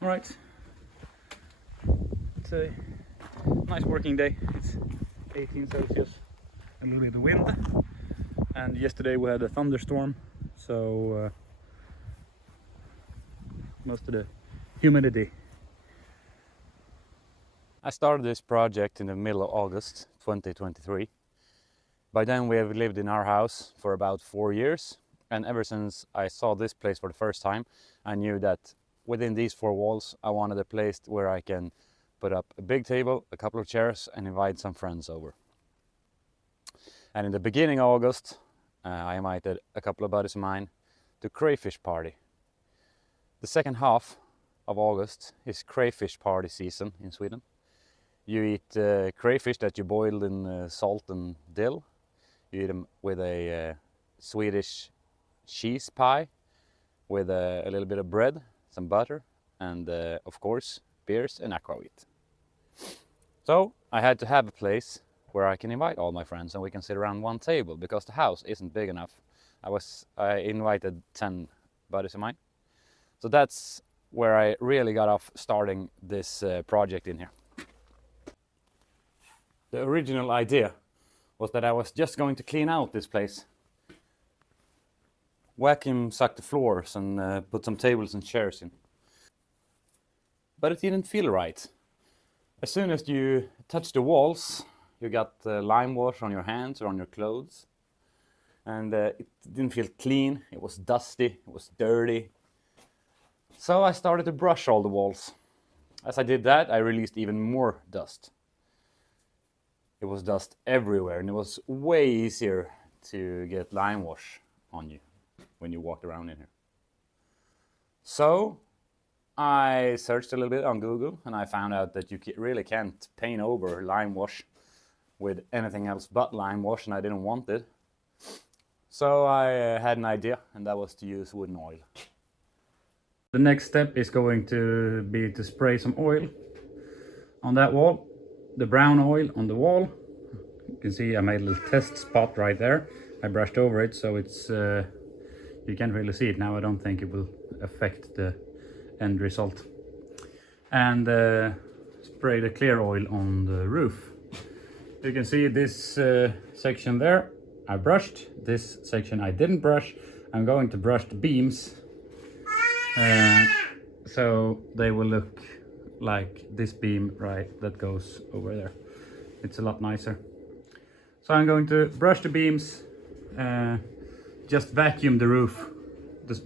All right, it's a nice working day. It's 18 Celsius, a little bit of wind, and yesterday we had a thunderstorm, so most of the humidity. I started this project in the middle of August 2023. By then we have lived in our house for about 4 years, and ever since I saw this place for the first time, I knew that within these 4 walls I wanted a place where I can put up a big table, a couple of chairs, and invite some friends over. And in the beginning of August I invited a couple of buddies of mine to crayfish party. The second half of August is crayfish party season in Sweden. You eat crayfish that you boil in salt and dill. You eat them with a Swedish cheese pie with a little bit of bread, some butter, and of course beers and aquavit. So I had to have a place where I can invite all my friends and we can sit around one table, because the house isn't big enough. I invited 10 buddies of mine. So that's where I really got off starting this project in here. The original idea was that I was just going to clean out this place, vacuum suck the floors and put some tables and chairs in. But it didn't feel right. As soon as you touch the walls, you got lime wash on your hands or on your clothes, and it didn't feel clean. It was dusty, it was dirty. So I started to brush all the walls. As I did that, I released even more dust. It was dust everywhere, and it was way easier to get lime wash on you when you walked around in here. So I searched a little bit on Google, and I found out that you really can't paint over lime wash with anything else but lime wash, and I didn't want it. So I had an idea, and that was to use wooden oil. The next step is going to be to spray some oil on that wall. The brown oil on the wall. You can see I made a little test spot right there. I brushed over it, so it's you can't really see it now. I don't think it will affect the end result. And spray the clear oil on the roof. You can see this section there I brushed. This section I didn't brush. I'm going to brush the beams so they will look like this beam right that goes over there. It's a lot nicer. So I'm going to brush the beams, just vacuum the roof,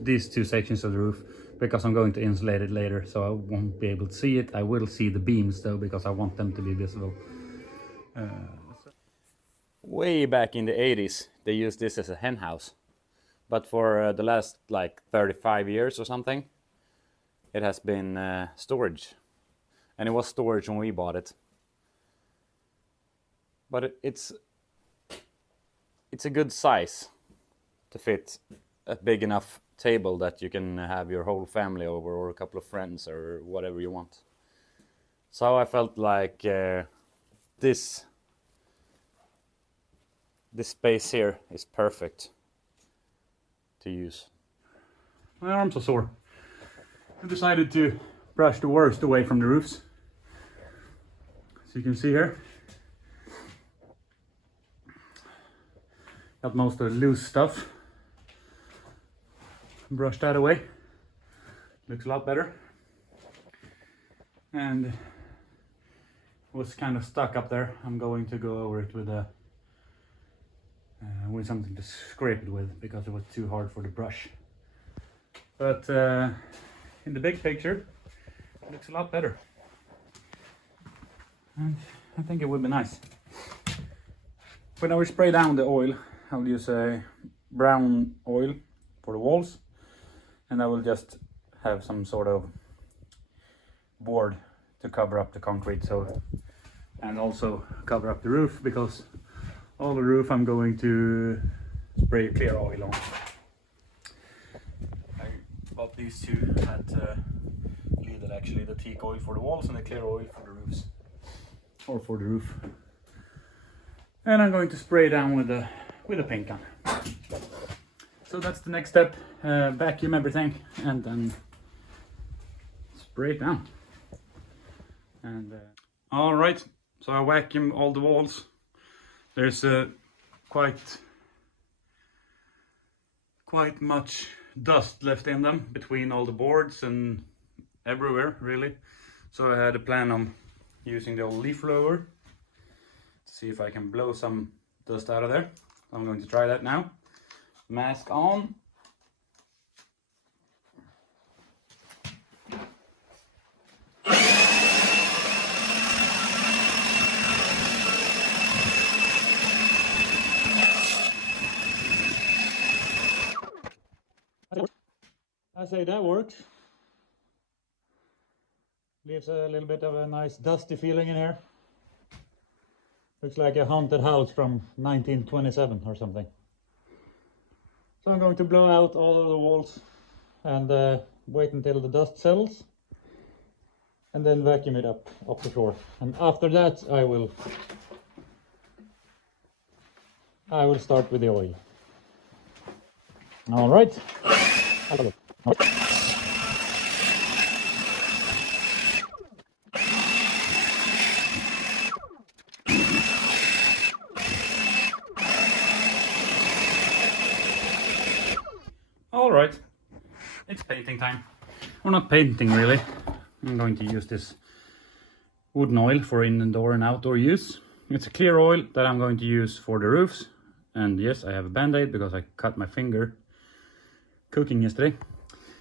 these 2 sections of the roof, because I'm going to insulate it later, so I won't be able to see it. I will see the beams though, because I want them to be visible. Way back in the 80s they used this as a hen house, but for the last like 35 years or something it has been storage. And it was storage when we bought it. But it's a good size to fit a big enough table that you can have your whole family over, or a couple of friends, or whatever you want. So I felt like this space here is perfect to use. My arms are sore. I decided to brush the worst away from the roofs. So you can see here, got most of the loose stuff. Brush that away. Looks a lot better. And it was kind of stuck up there. I'm going to go over it with something to scrape it with, because it was too hard for the brush. But in the big picture, it looks a lot better. And I think it would be nice. When I will spray down the oil, I'll use a brown oil for the walls, and I will just have some sort of board to cover up the concrete, so, and also cover up the roof, because all the roof I'm going to spray clear oil on. I bought these 2 at Lidl, actually, the teak oil for the walls and the clear oil for the roofs, or for the roof. And I'm going to spray down with a paint gun. So that's the next step. Vacuum everything and then spray it down. And all right, so I vacuum all the walls. There's quite much dust left in them between all the boards and everywhere really. So I had a plan on using the old leaf blower to see if I can blow some dust out of there. I'm going to try that now. Mask on. I say that works. Leaves a little bit of a nice dusty feeling in here. Looks like a haunted house from 1927 or something. So I'm going to blow out all of the walls and wait until the dust settles, and then vacuum it up the floor. And after that I will start with the oil. All right. All right, it's painting time. Or not painting really. I'm going to use this wooden oil for indoor and outdoor use. It's a clear oil that I'm going to use for the roofs. And yes, I have a band-aid because I cut my finger cooking yesterday.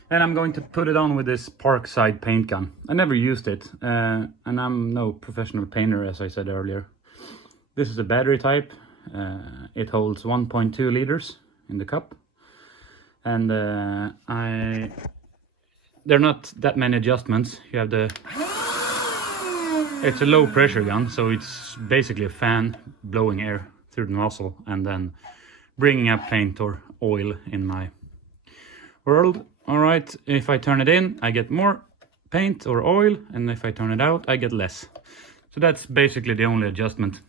And I'm going to put it on with this Parkside paint gun. I never used it, and I'm no professional painter, as I said earlier. This is a battery type. It holds 1.2 liters in the cup. And there are not that many adjustments. You have it's a low pressure gun, so it's basically a fan blowing air through the nozzle and then bringing up paint or oil in my world. All right, if I turn it in, I get more paint or oil, and if I turn it out, I get less. So that's basically the only adjustment.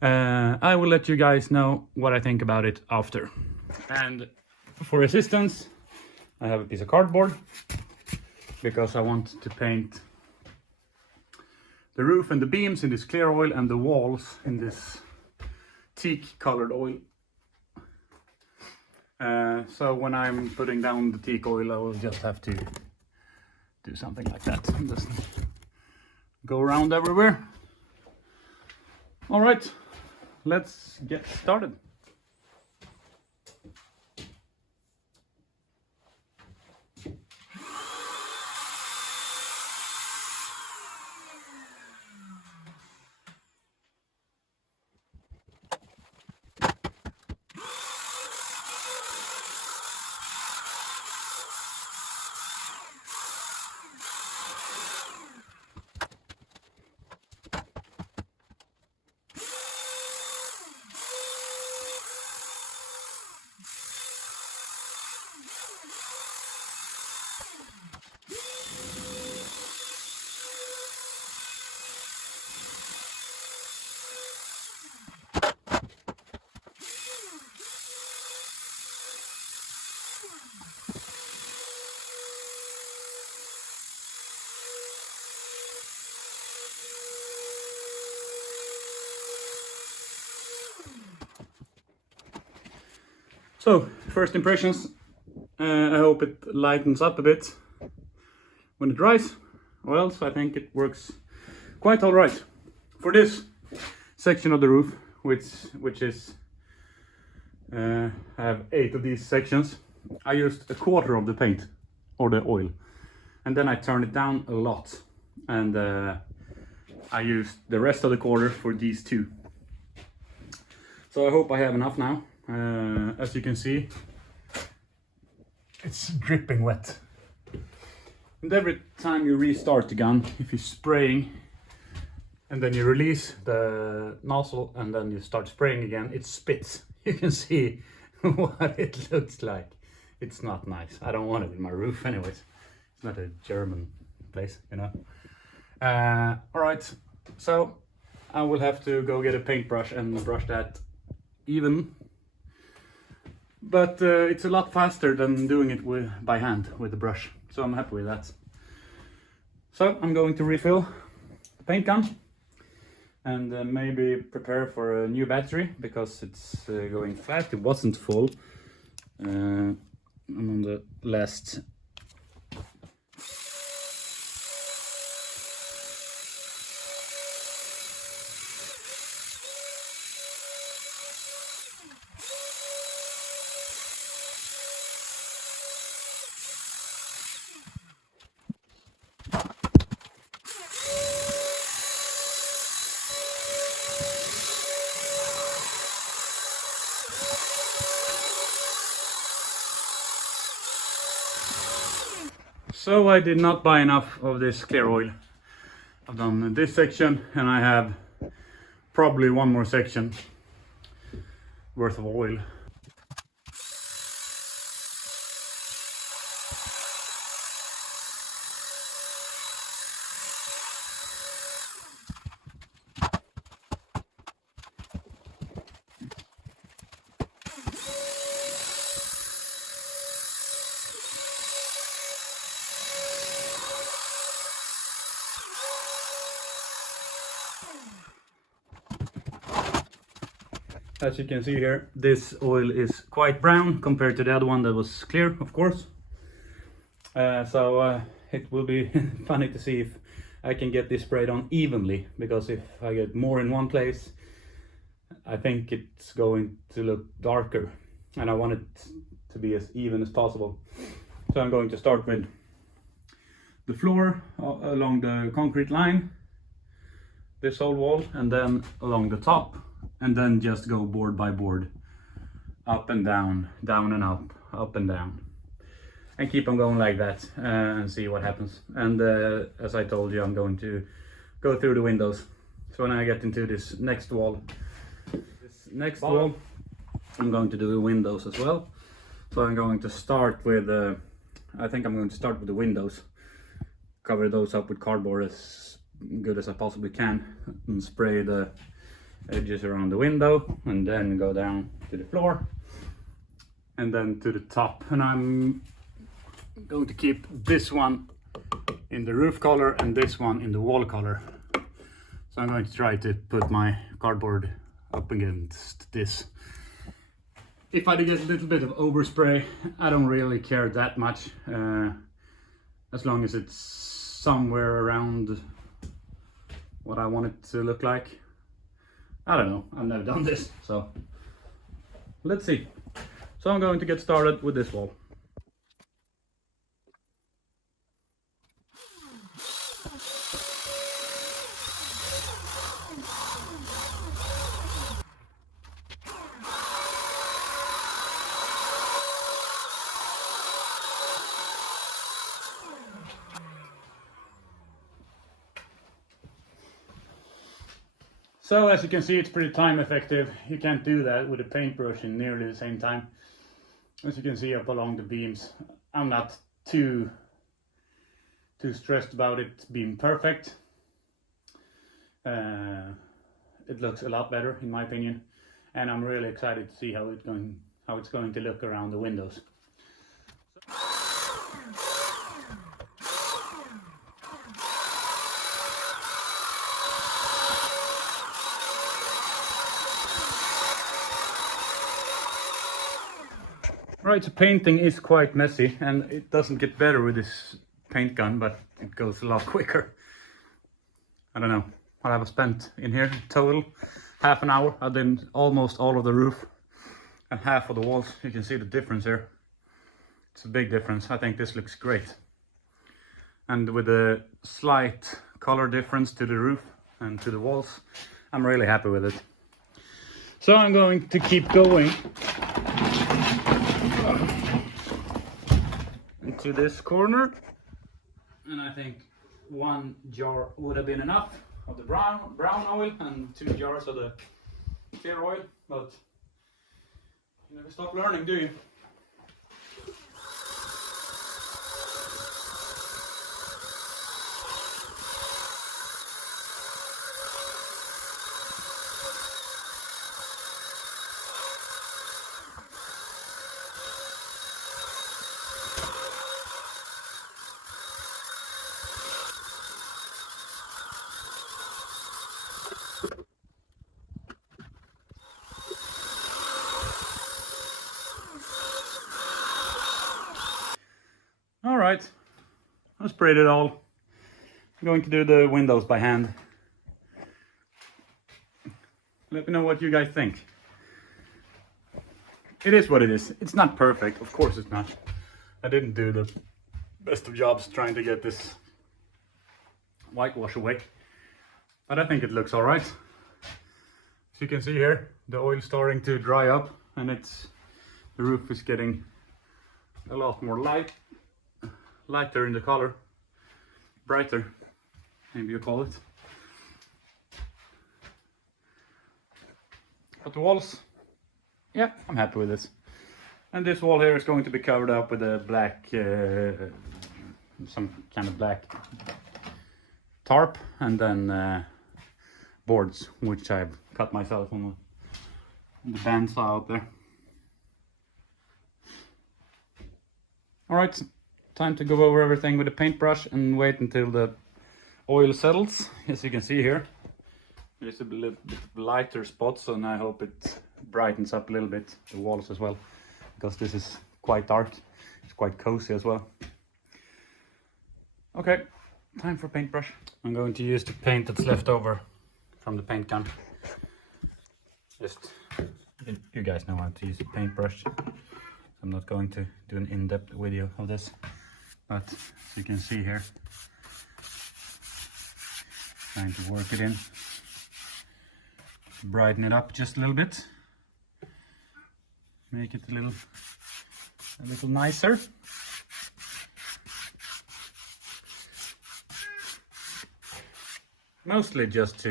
I will let you guys know what I think about it after. And for resistance, I have a piece of cardboard because I want to paint the roof and the beams in this clear oil and the walls in this teak colored oil. So when I'm putting down the teak oil, I will just have to do something like that. Just go around everywhere. All right, let's get started. So, first impressions, I hope it lightens up a bit when it dries, or else I think it works quite alright. For this section of the roof, which is, I have 8 of these sections, I used a quarter of the paint, or the oil, and then I turned it down a lot, and I used the rest of the quarter for these 2. So I hope I have enough now. As you can see, it's dripping wet. And every time you restart the gun, if you're spraying and then you release the nozzle and then you start spraying again, it spits. You can see what it looks like. It's not nice. I don't want it in my roof anyways. It's not a German place, you know. Alright, so I will have to go get a paintbrush and brush that even. But it's a lot faster than doing it by hand with the brush, so I'm happy with that. So I'm going to refill the paint gun and maybe prepare for a new battery because it's going flat. It wasn't full. I'm on the last. So I did not buy enough of this clear oil. I've done this section and I have probably one more section worth of oil. As you can see here, this oil is quite brown compared to the other one that was clear, of course. So it will be funny to see if I can get this sprayed on evenly, because if I get more in one place, I think it's going to look darker, and I want it to be as even as possible. So I'm going to start with the floor along the concrete line, this whole wall, and then along the top, and then just go board by board, up and down, down and up and down, and keep on going like that and see what happens. And as I told you, I'm going to go through the windows. So when I get into this next wall, I'm going to do the windows as well. So I'm going to start with I think I'm going to start with the windows, cover those up with cardboard as good as I possibly can, and spray the edges around the window, and then go down to the floor and then to the top. And I'm going to keep this one in the roof color and this one in the wall color. So I'm going to try to put my cardboard up against this. If I do get a little bit of overspray, I don't really care that much, as long as it's somewhere around what I want it to look like. I don't know, I've never done this, so let's see. So I'm going to get started with this wall. So as you can see, it's pretty time effective. You can't do that with a paintbrush in nearly the same time. As you can see up along the beams, I'm not too stressed about it being perfect. It looks a lot better in my opinion, and I'm really excited to see how it's going to look around the windows. Right, so painting is quite messy, and it doesn't get better with this paint gun, but it goes a lot quicker. I don't know what I've spent in here total. Half an hour. I did almost all of the roof and half of the walls. You can see the difference here. It's a big difference. I think this looks great. And with a slight color difference to the roof and to the walls, I'm really happy with it. So I'm going to keep going into this corner, and I think one jar would have been enough of the brown oil and 2 jars of the clear oil, but you never stop learning, do you? I've sprayed it all. I'm going to do the windows by hand. Let me know what you guys think. It is what it is. It's not perfect, of course it's not. I didn't do the best of jobs trying to get this whitewash away. But I think it looks alright. As you can see here, the oil's starting to dry up and the roof is getting a lot more lighter in the color. Brighter, maybe you call it. But the walls, yeah, I'm happy with this. And this wall here is going to be covered up with a black, some kind of black tarp, and then boards, which I've cut myself on the bandsaw out there. Alright, time to go over everything with a paintbrush and wait until the oil settles. As you can see here, there's a little bit lighter spots, and I hope it brightens up a little bit the walls as well, because this is quite dark. It's quite cozy as well. Okay, time for paintbrush. I'm going to use the paint that's left over from the paint gun. Just, you guys know how to use a paintbrush. I'm not going to do an in-depth video of this, but as you can see here, trying to work it in, brighten it up just a little bit, make it a little nicer. Mostly just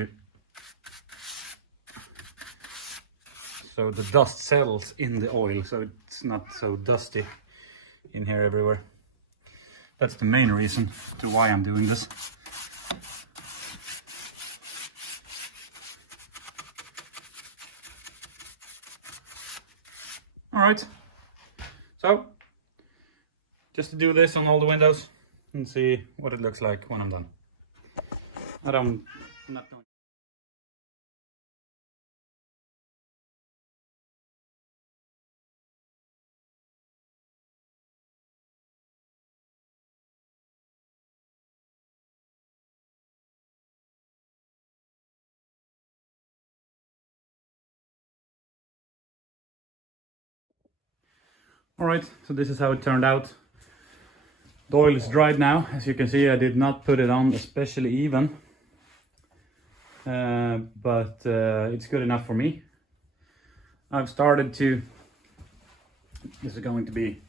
so the dust settles in the oil, so it's not so dusty in here everywhere. That's the main reason to why I'm doing this. Alright, so just to do this on all the windows and see what it looks like when I'm done. I'm not going. Alright, so this is how it turned out. The oil is dried now. As you can see, I did not put it on especially even. But it's good enough for me. I've started to, this is going to be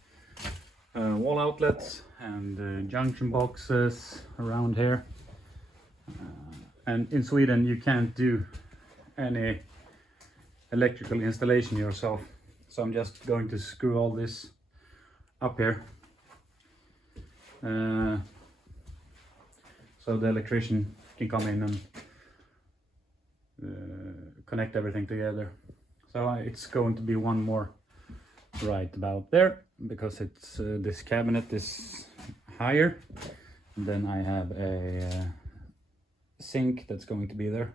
wall outlets and junction boxes around here. And in Sweden you can't do any electrical installation yourself. So I'm just going to screw all this up here. So the electrician can come in and connect everything together. So it's going to be one more right about there, because it's this cabinet is higher. And then I have a sink that's going to be there.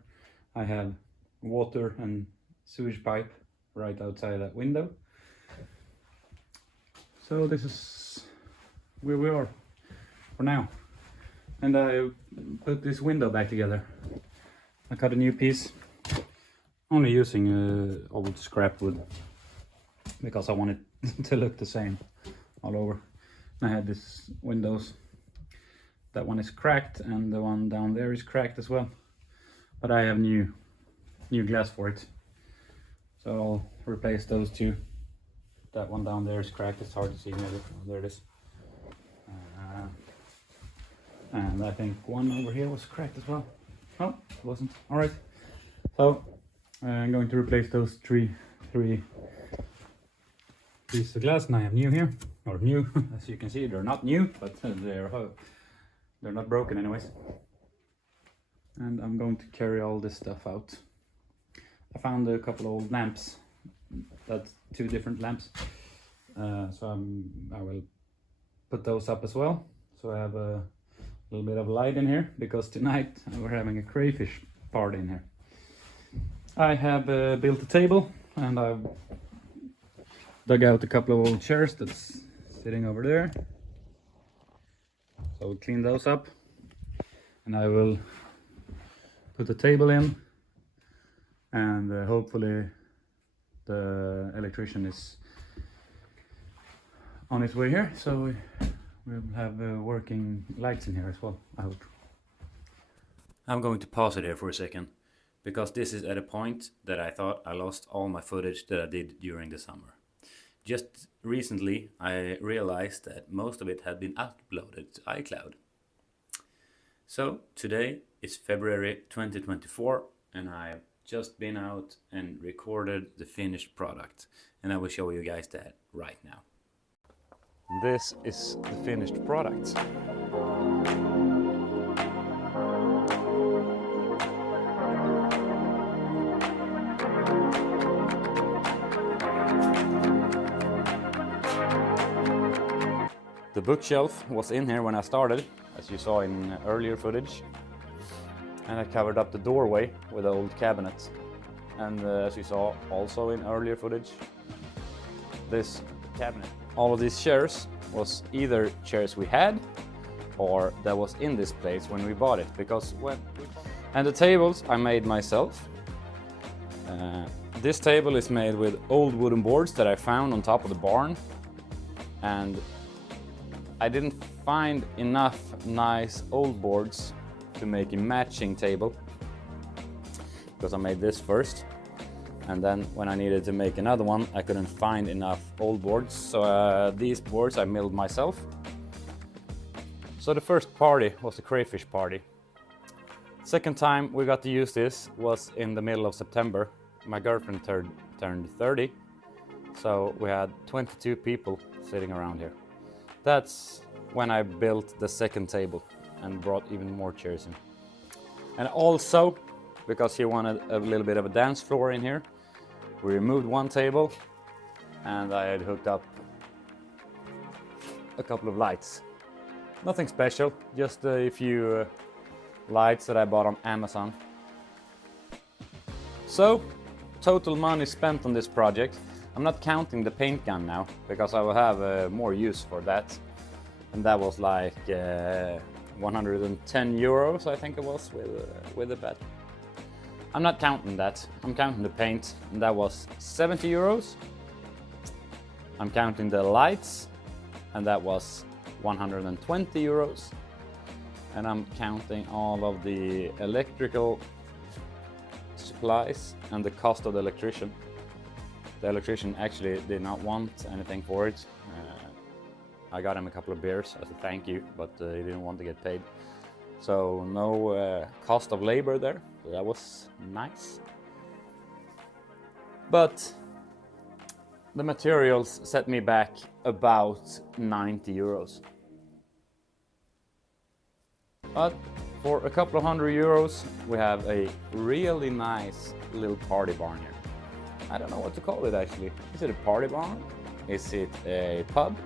I have water and sewage pipe right outside that window. So this is where we are for now. And I put this window back together. I cut a new piece, only using old scrap wood, because I want it to look the same all over. I had these windows. That one is cracked and the one down there is cracked as well. But I have new glass for it. So I'll replace those two. That one down there is cracked, it's hard to see maybe. Oh, there it is. And I think one over here was cracked as well. Oh, it wasn't. Alright. So I'm going to replace those three pieces of glass, and I have new here. Or new, as you can see, they're not new, but they're not broken anyways. And I'm going to carry all this stuff out. I found a couple of old lamps. That's two different lamps. So I will put those up as well. So I have a little bit of light in here, because tonight we're having a crayfish party in here. I have built a table, and I've dug out a couple of old chairs that's sitting over there. So we'll clean those up, and I will put the table in, and hopefully the electrician is on his way here, so we'll have working lights in here as well, I hope. I'm going to pause it here for a second, because this is at a point that I thought I lost all my footage that I did during the summer. Just recently I realized that most of it had been uploaded to iCloud. So today is February 2024, and I've just been out and recorded the finished product, and I will show you guys that right now. This is the finished product. The bookshelf was in here when I started, as you saw in earlier footage, and I covered up the doorway with an old cabinet. And as you saw also in earlier footage, this cabinet. All of these chairs was either chairs we had or that was in this place when we bought it, because and the tables I made myself. This table is made with old wooden boards that I found on top of the barn, and I didn't find enough nice old boards to make a matching table, because I made this first, and then when I needed to make another one I couldn't find enough old boards, so these boards I milled myself. So the first party was the crayfish party. Second time we got to use this was in the middle of September. My girlfriend turned 30, so we had 22 people sitting around here. That's when I built the second table and brought even more chairs in. And also, because she wanted a little bit of a dance floor in here, we removed one table and I had hooked up a couple of lights. Nothing special, just a few lights that I bought on Amazon. So, total money spent on this project. I'm not counting the paint gun now, because I will have more use for that. And that was like 110 euros, I think it was, with the bet. I'm not counting that. I'm counting the paint, and that was 70 euros. I'm counting the lights, and that was 120 euros. And I'm counting all of the electrical supplies and the cost of the electrician. The electrician actually did not want anything for it. I got him a couple of beers as a thank you, but he didn't want to get paid. So no cost of labor there, so that was nice. But the materials set me back about 90 euros. But for a couple of €100, we have a really nice little party barn here. I don't know what to call it actually. Is it a party barn? Is it a pub?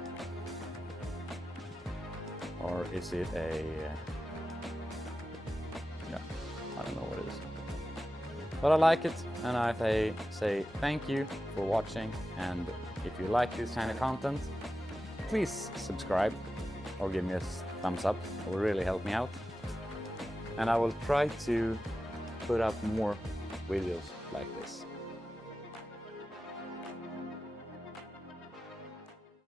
Or is it a... yeah, I don't know what it is. But I like it, and I say thank you for watching, and if you like this kind of content, please subscribe or give me a thumbs up. It will really help me out. And I will try to put up more videos like this.